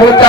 Yeah.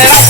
Adelante.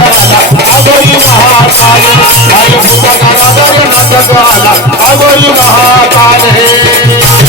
Mahakal आगे भूपा का राजा का नाचा महाकाल है